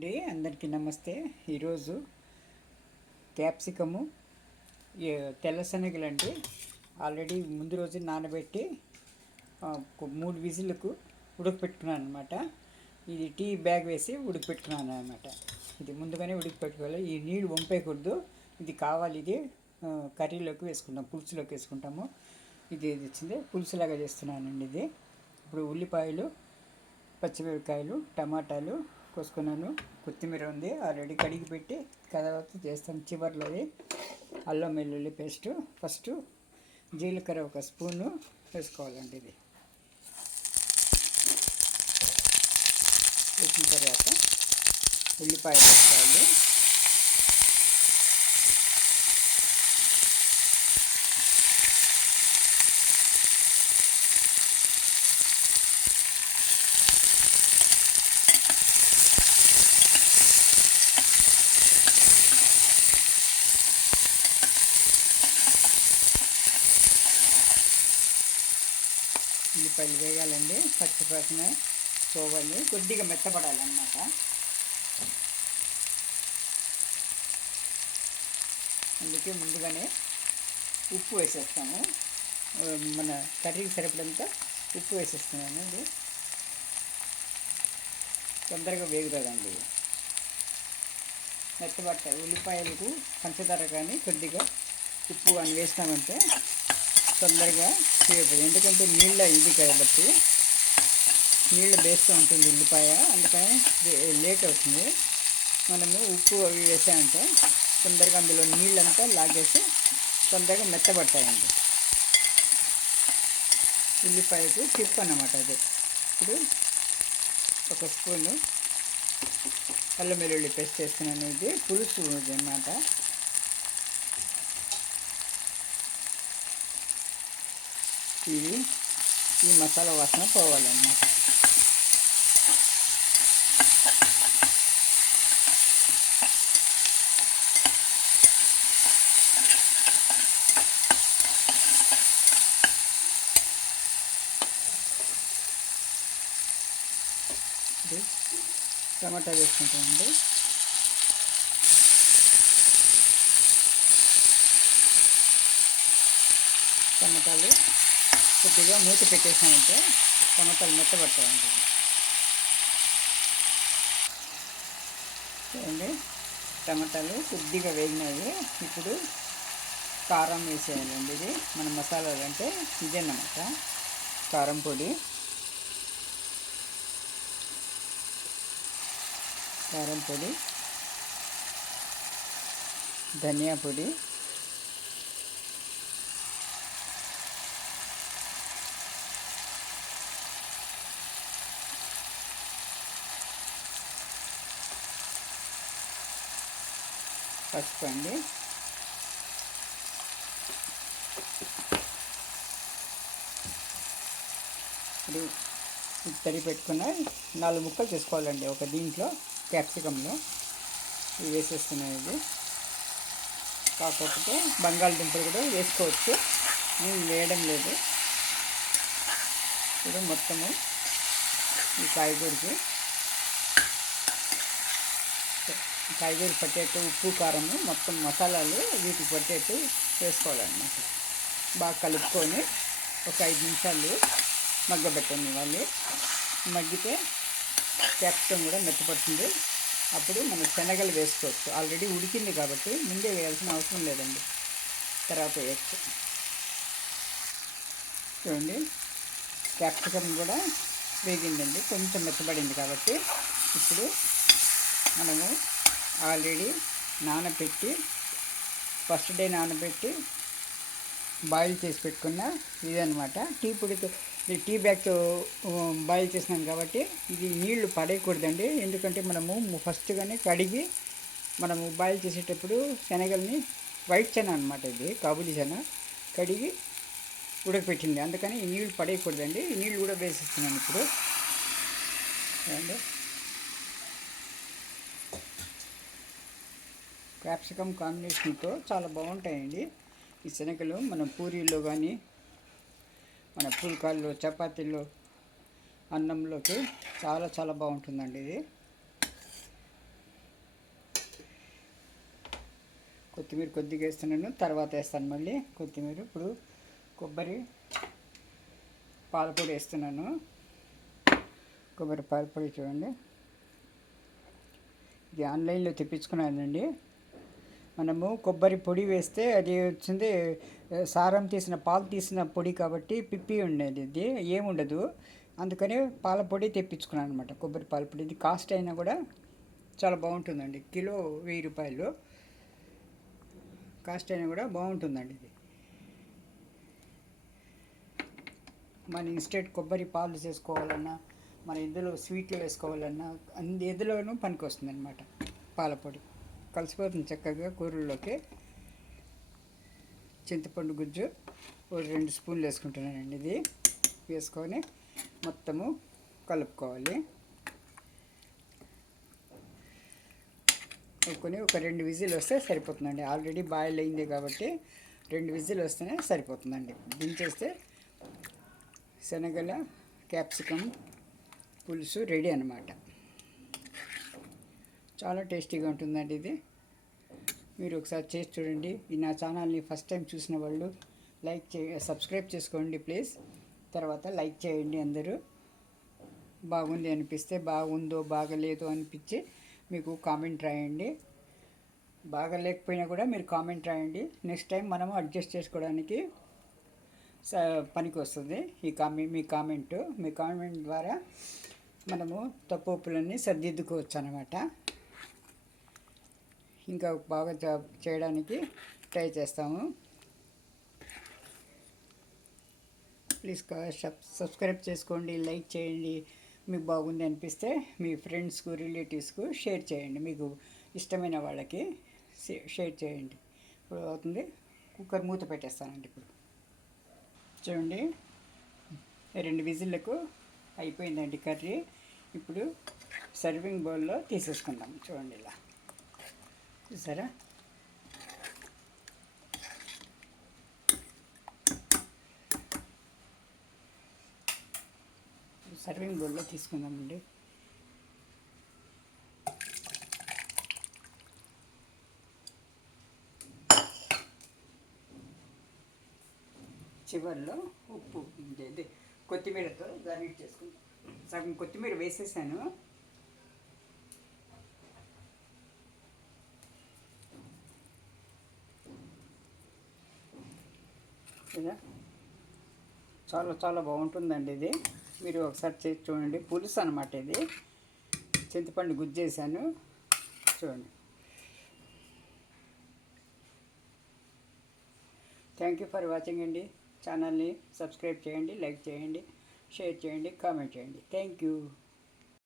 అండి అందరికీ నమస్తే. ఈరోజు క్యాప్సికము తెల్ల శనగలండి ఆల్రెడీ ముందు రోజు నానబెట్టి 3 విజిల్లకు ఉడకపెట్టుకున్నాను అనమాట. ఇది టీ బ్యాగ్ వేసి ఉడకపెట్టుకున్నాను అనమాట. ఇది ముందుగానే ఉడకపెట్టుకోవాలి. ఈ నీళ్ళు వంపేయకూడదు. ఇది కావాలి. ఇది కర్రీలోకి వేసుకుంటాం, పులుసులోకి వేసుకుంటాము. ఇది వచ్చింది పులుసులాగా చేస్తున్నానండి. ఇది ఇప్పుడు ఉల్లిపాయలు, పచ్చిమిరపకాయలు, టమాటాలు కోసుకున్నాను. కొత్తిమీర ఉంది ఆల్రెడీ కడిగి పెట్టి తర్వాత చేస్తాను. చివర్లో అల్లం వెల్లుల్లి పేస్ట్. ఫస్ట్ జీలకర్ర 1 స్పూను వేసుకోవాలండి. ఇది వేసిన తర్వాత ఉల్లిపాయలు వేసుకోవాలి. ఉల్లిపాయలు వేగాలండి, పచ్చిపచ్చిన పోవాలి, కొద్దిగా మెత్తపడాలన్నమాట. అందుకే ముందుగానే ఉప్పు వేసేస్తాము. మన కర్రీకి సరిపడంత ఉప్పు వేసేస్తున్నాను. ఇది తొందరగా వేగుతుందండి. మెత్తబడతాయి ఉల్లిపాయలకు. పంచదార కానీ కొద్దిగా ఉప్పు కానీ వేసినామంటే తొందరగా చేయకపోతుంది. ఎందుకంటే నీళ్ళ ఇది కాబట్టి నీళ్ళు వేస్తూ ఉంటుంది ఉల్లిపాయ, అందుకని లేట్ అవుతుంది. మనము ఉప్పు అవి వేసామంటే తొందరగా అందులో నీళ్ళంతా లాగేసి తొందరగా మెత్తబడతాయండి. ఉల్లిపాయకు టిప్ అన్నమాట అది. ఇప్పుడు 1 స్పూను అల్లం వెల్లుల్లి పేస్ట్ వేస్తున్నాను. ఇది పులుసు అన్నమాట. ఈ మసాలా వాసన పోవాలన్నమాట. టమాటా వేసుకుంటామండి. టమాటాలు కొద్దిగా మూత పెట్టేసామంటే టమాటాలు మెత్తబడతాయండి. చూడండి, టమాటాలు కొద్దిగా వేగినవి. ఇప్పుడు కారం వేసేయాలండి. ఇది మన మసాలాలు అంటే ఇదేనమాట. కారం పొడి, ధనియా పొడి, పసుపు అండి. ఇప్పుడు తరి పెట్టుకున్న 4 ముక్కలు చేసుకోవాలండి ఒక దీంట్లో. క్యాప్సికంలో ఇవి వేసేస్తున్నాయి. ఇది కాకపోతే బంగాళదుంపలు కూడా వేసుకోవచ్చు, నేను వేయడం లేదు. ఇప్పుడు మొత్తము ఈ కాయగూరకి పట్టేట్టు ఉప్పు, కారము, మొత్తం మసాలాలు వీటికి పట్టేట్టు వేసుకోవాలన్నమాట. బాగా కలుపుకొని ఒక 5 నిమిషాలు మగ్గబెట్టండి. వాళ్ళు మగ్గితే క్యాప్సికం కూడా మెత్తపడుతుంది. అప్పుడు మనం శనగలు వేసుకోవచ్చు. ఆల్రెడీ ఉడికింది కాబట్టి ముందే వేయాల్సిన అవసరం లేదండి, తర్వాత వేయచ్చు. చూడండి, క్యాప్సికం కూడా వేగిందండి, కొంచెం మెత్తబడింది కాబట్టి ఇప్పుడు మనము ఆల్రెడీ నానబెట్టి ఫస్ట్ డే నానబెట్టి బాయిల్ చేసి పెట్టుకున్న ఇదనమాట. టీ బ్యాగ్తో బాయిల్ చేసినాం కాబట్టి ఇది నీళ్లు పడేయకూడదండి. ఎందుకంటే మనము ఫస్ట్గానే కడిగి మనము బాయిల్ చేసేటప్పుడు శనగల్ని వైట్ చెన అనమాట, ఇది కాబూలీ చెన కడిగి ఉడకపెట్టింది, అందుకని ఈ నీళ్లు పడేయకూడదండి. ఈ నీళ్ళు కూడా వేసేస్తున్నాను ఇప్పుడు. అండి, క్యాప్సికమ్ కాంబినేషన్తో చాలా బాగుంటాయండి ఈ శనగలు. మన పూరీల్లో కానీ, మన పుల్కాల్లో, చపాతీల్లో, అన్నంలోకి చాలా చాలా బాగుంటుందండి ఇది. కొత్తిమీర కొద్దిగా వేస్తున్నాను, తర్వాత వేస్తాను మళ్ళీ కొత్తిమీర. ఇప్పుడు కొబ్బరి పాలపొడి వేస్తున్నాను. కొబ్బరి పాలపొడి చూడండి, ఇది ఆన్లైన్లో తెప్పించుకున్నానండి. మనము కొబ్బరి పొడి వేస్తే అది వచ్చింది సారం తీసిన పాలు తీసిన పొడి కాబట్టి పిప్పి ఉండేది, ఇది ఏముండదు. అందుకని పాల పొడి తెప్పించుకున్నాను అనమాట. కొబ్బరి పాల పొడి ఇది కాస్ట్ అయినా కూడా చాలా బాగుంటుందండి. కిలో 1000 రూపాయలు కాస్ట్ అయినా కూడా బాగుంటుందండి ఇది. మన ఇన్స్టెంట్ కొబ్బరి పాలు చేసుకోవాలన్నా, మన ఇందులో స్వీట్లు వేసుకోవాలన్నా అన్ని ఎందులోనూ పనికి వస్తుంది అనమాట. పాలపొడి కలిసిపోతుంది చక్కగా కూరల్లోకి. చింతపండు గుజ్జు ఒక 2 స్పూన్లు వేసుకుంటున్నానండి. ఇది వేసుకొని మొత్తము కలుపుకోవాలి. కలుపుకొని ఒక 2 విజిల్ వస్తే సరిపోతుందండి. ఆల్రెడీ బాయిల్ అయింది కాబట్టి 2 విజిల్ వస్తేనే సరిపోతుందండి. దించేస్తే శనగల క్యాప్సికమ్ పులుసు రెడీ అన్నమాట. చాలా టేస్టీగా ఉంటుందండి ఇది. మీరు ఒకసారి చేసి చూడండి. ఈ నా ఛానల్ని ఫస్ట్ టైం చూసిన వాళ్ళు సబ్స్క్రైబ్ చేసుకోండి ప్లీజ్. తర్వాత లైక్ చేయండి అందరూ. బాగుంది అనిపిస్తే, బాగుందో బాగలేదు అనిపించి మీకు కామెంట్ రాయండి. బాగలేకపోయినా కూడా మీరు కామెంట్ రాయండి. నెక్స్ట్ టైం మనము అడ్జస్ట్ చేసుకోవడానికి పనికి వస్తుంది మీ కామెంట్ ద్వారా మనము తప్పులన్నీ సర్దిద్దుకోవచ్చు అన్నమాట. ఇంకా బాగా చేయడానికి ట్రై చేస్తాము. ప్లీజ్ సబ్స్క్రైబ్ చేసుకోండి, లైక్ చేయండి. మీకు బాగుంది అనిపిస్తే మీ ఫ్రెండ్స్కు, రిలేటివ్స్కు షేర్ చేయండి. మీకు ఇష్టమైన వాళ్ళకి షేర్ చేయండి. ఇప్పుడు అవుతుంది. కుక్కర్ మూత పెట్టేస్తానండి. ఇప్పుడు చూడండి, 2 విజిల్లకు అయిపోయిందండి కర్రీ. ఇప్పుడు సర్వింగ్ బౌల్లో తీసేసుకుందాం. చూడండి, ఇలా చూసారా. సర్వింగ్ బౌల్లో తీసుకుందామండి. చివరిలో ఉప్పు ఇది కొత్తిమీరతో గార్నిష్ చేసుకుంటాం. సగం కొత్తిమీర వేసేసాను. కదా, చాలా చాలా బాగుంటుందండి ఇది. మీరు ఒకసారి చేసి చూడండి. పులుసు అనమాట ఇది. చింతపండు గుజ్జేసాను చూడండి. థ్యాంక్ యూ ఫర్ వాచింగ్ అండి. ఛానల్ని సబ్స్క్రైబ్ చేయండి, లైక్ చేయండి, షేర్ చేయండి, కామెంట్ చేయండి. Thank you.